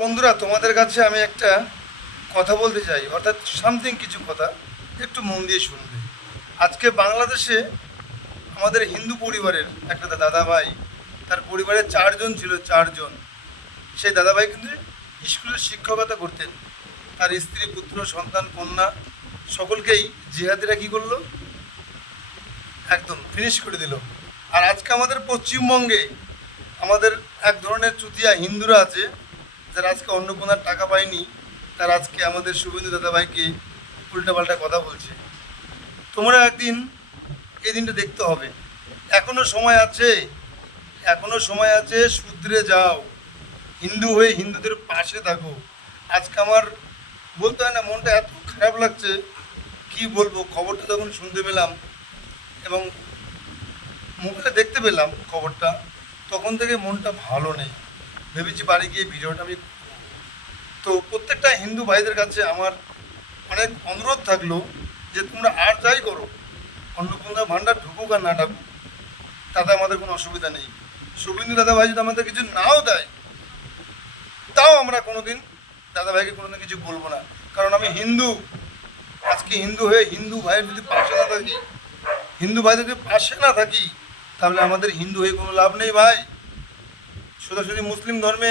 বন্ধুরা, তোমাদের কাছে আমি একটা কথা বলতে চাই, অর্থাৎ সামথিং কিছু কথা একটু মন দিয়ে শুনবে। আজকে বাংলাদেশে আমাদের হিন্দু পরিবারের একটা দাদা ভাই, তার পরিবারে চারজন ছিল, চারজন। সেই দাদাভাই কিন্তু স্কুলের শিক্ষকতা করতেন। তার স্ত্রী, পুত্র, সন্তান, কন্যা সকলকেই জিহাদিরা কী করলো, একদম ফিনিশ করে দিল। আর আজকে আমাদের পশ্চিমবঙ্গে আমাদের এক ধরনের চুতিয়া হিন্দুরা আছে, যারা আজকে অন্নপূর্ণার টাকা পায়নি, তারা আজকে আমাদের শুভেন্দু দাদাভাইকে উল্টাপাল্টা কথা বলছে। তোমরা একদিন এই দিনটা দেখতে হবে। এখনো সময় আছে, এখনো সময় আছে, শুধরে যাও, হিন্দু হয়ে হিন্দুদের পাশে থাকো। আজকে আমার বলতে হয় না, মনটা এত খারাপ লাগছে, কি বলবো। খবরটা যখন শুনতে পেলাম এবং মোবাইলে দেখতে পেলাম খবরটা, তখন থেকে মনটা ভালো নেই। ভেবেছি বাড়ি গিয়ে ভিডিওটা আমি করবো। তো প্রত্যেকটা হিন্দু ভাইদের কাছে আমার অনেক অনুরোধ থাকলো যে তোমরা আর যাই করো, অন্নপূর্ণা ভাণ্ডার ঢুকুক আর না ঢুকুক, তাতে আমাদের কোনো অসুবিধা নেই। শুভেন্দু দাদাভাই যদি আমাদের কিছু নাও দেয়, তাও আমরা কোনোদিন দাদাভাইকে কোনোদিন কিছু বলবো না, কারণ আমি হিন্দু। আজকে হিন্দু হয়ে হিন্দু ভাইয়ের যদি পাশে না থাকি, হিন্দু ভাইদের যদি পাশে না থাকি, তাহলে আমাদের হিন্দু হয়ে কোনো লাভ নেই ভাই। সোজাসুজি মুসলিম ধর্মে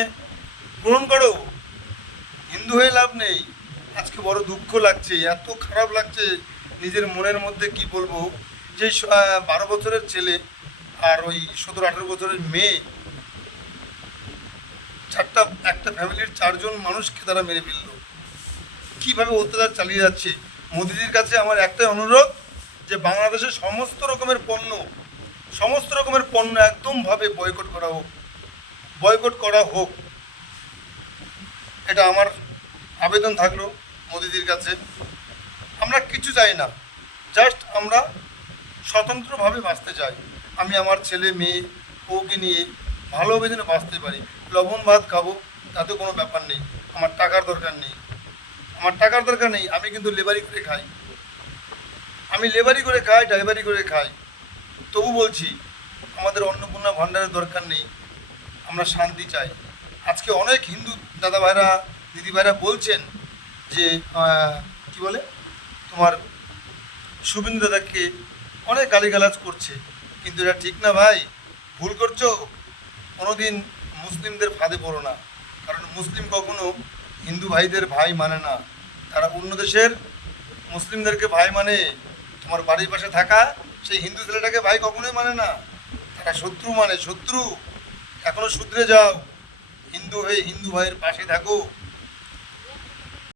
গ্রহণ করো, হিন্দু হয়ে লাভ নেই। আজকে বড় দুঃখ লাগছে, এত খারাপ লাগছে নিজের মনের মধ্যে, কি বলবো। যে 12 বছরের ছেলে আর ওই 17-18 বছরের মেয়ে, একটা ফ্যামিলির চারজন মানুষকে তারা মেরে ফেললো। কীভাবে অত্যাচার চালিয়ে যাচ্ছে। মোদিজির কাছে আমার একটাই অনুরোধ, যে বাংলাদেশের সমস্ত রকমের পণ্য একদমভাবে বয়কট করা হোক। এটা আমার আবেদন থাকলো মোদিজির কাছে। আমরা কিছু চাই না, জাস্ট আমরা স্বতন্ত্রভাবে বাঁচতে চাই। আমি আমার ছেলে মেয়ে ওকে নিয়ে ভালোভাবে যেন বাঁচতে পারি। লবণ ভাত খাবো, তাতে কোনো ব্যাপার নেই। আমার টাকার দরকার নেই, আমি কিন্তু লেবারি করে খাই, ড্রাইভারি করে খাই। তবু বলছি, আমাদের অন্নপূর্ণা ভাণ্ডারের দরকার নেই, আমরা শান্তি চাই। আজকে অনেক হিন্দু দাদা ভাইরা, দিদি ভাইরা বলছেন যে কি বলে, তোমার শুভেন্দু দাদাকে অনেক গালিগালাজ করছে, কিন্তু এটা ঠিক না ভাই, ভুল করছো। কোনোদিন মুসলিমদের ফাঁদে পড়ো না, কারণ মুসলিম কখনো হিন্দু ভাইদের ভাই মানে না। তারা অন্য দেশের মুসলিমদেরকে ভাই মানে, তোমার বাড়ির পাশে থাকা সেই হিন্দু ছেলেটাকে ভাই কখনোই মানে না। তারা শত্রু মানে, শত্রু। এখনো শুধরে যাও, হিন্দু হয়ে হিন্দু ভাইয়ের পাশে থাকো।